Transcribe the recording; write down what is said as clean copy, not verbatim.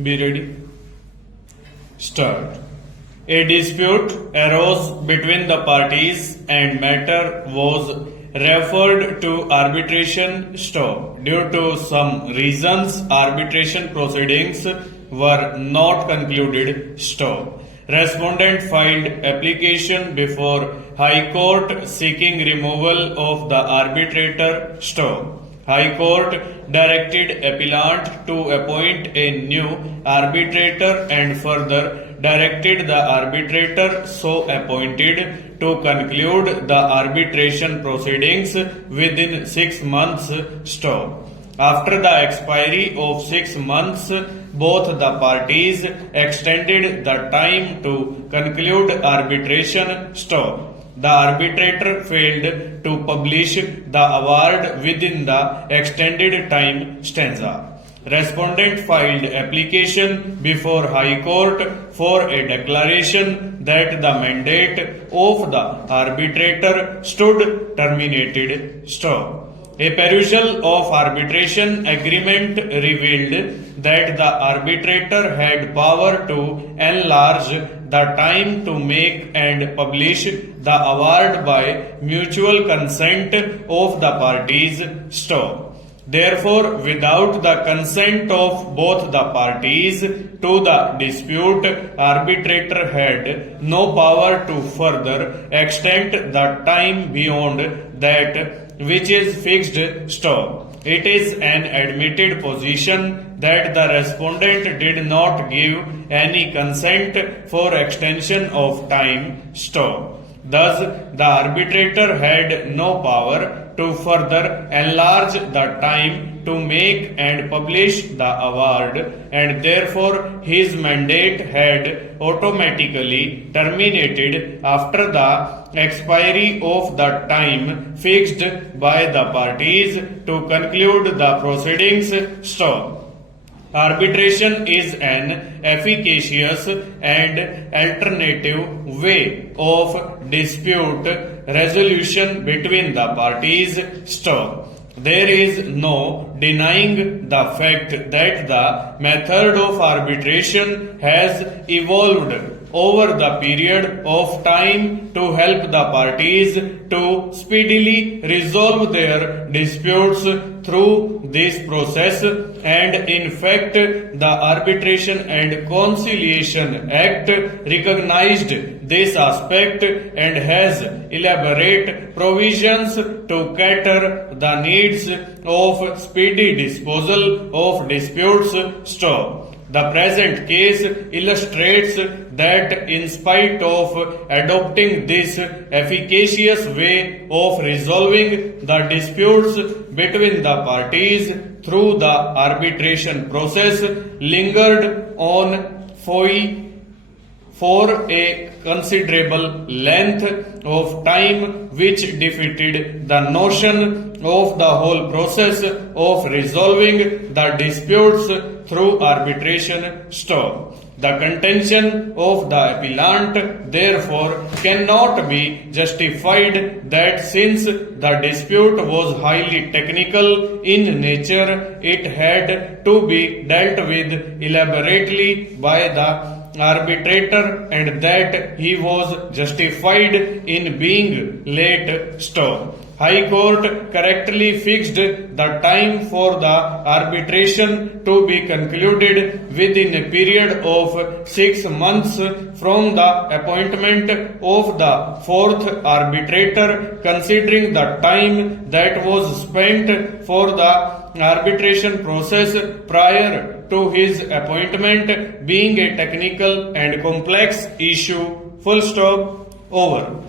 Be ready. Start. A dispute arose between the parties and matter was referred to arbitration stop. Due to some reasons, arbitration proceedings were not concluded. Stop. Respondent filed application before High Court seeking removal of the arbitrator. Stop. High Court directed appellant to appoint a new arbitrator and further directed the arbitrator so appointed to conclude the arbitration proceedings within 6 months. Stop. After the expiry of 6 months, both the parties extended the time to conclude arbitration. Stop. The arbitrator failed to publish the award within the extended time. Stanza. Respondent filed application before High Court for a declaration that the mandate of the arbitrator stood terminated. Stop. A perusal of arbitration agreement revealed that the arbitrator had power to enlarge the time to make and publish the award by mutual consent of the parties. Stop. Therefore, without the consent of both the parties to the dispute, arbitrator had no power to further extend the time beyond that which is fixed. Stop. It is an admitted position that the respondent did not give any consent for extension of time. Stop. Thus, the arbitrator had no power to further enlarge the time to make and publish the award, and therefore his mandate had automatically terminated after the expiry of the time fixed by the parties to conclude the proceedings. Stop. Arbitration is an efficacious and alternative way of dispute resolution between the parties. Stop. There is no denying the fact that the method of arbitration has evolved over the period of time to help the parties to speedily resolve their disputes through this process, and in fact the Arbitration and Conciliation Act recognized this aspect and has elaborate provisions to cater the needs of speedy disposal of disputes. Stop. The present case illustrates that in spite of adopting this efficacious way of resolving the disputes between the parties through the arbitration process lingered on for a considerable length of time, which defeated the notion of the whole process of resolving the disputes through arbitration. Stop. The contention of the appellant therefore cannot be justified that since the dispute was highly technical in nature, it had to be dealt with elaborately by the arbitrator and that he was justified in being late. Stop. High Court correctly fixed the time for the arbitration to be concluded within a period of 6 months from the appointment of the fourth arbitrator, considering the time that was spent for the arbitration process prior to his appointment being a technical and complex issue. Full stop. Over.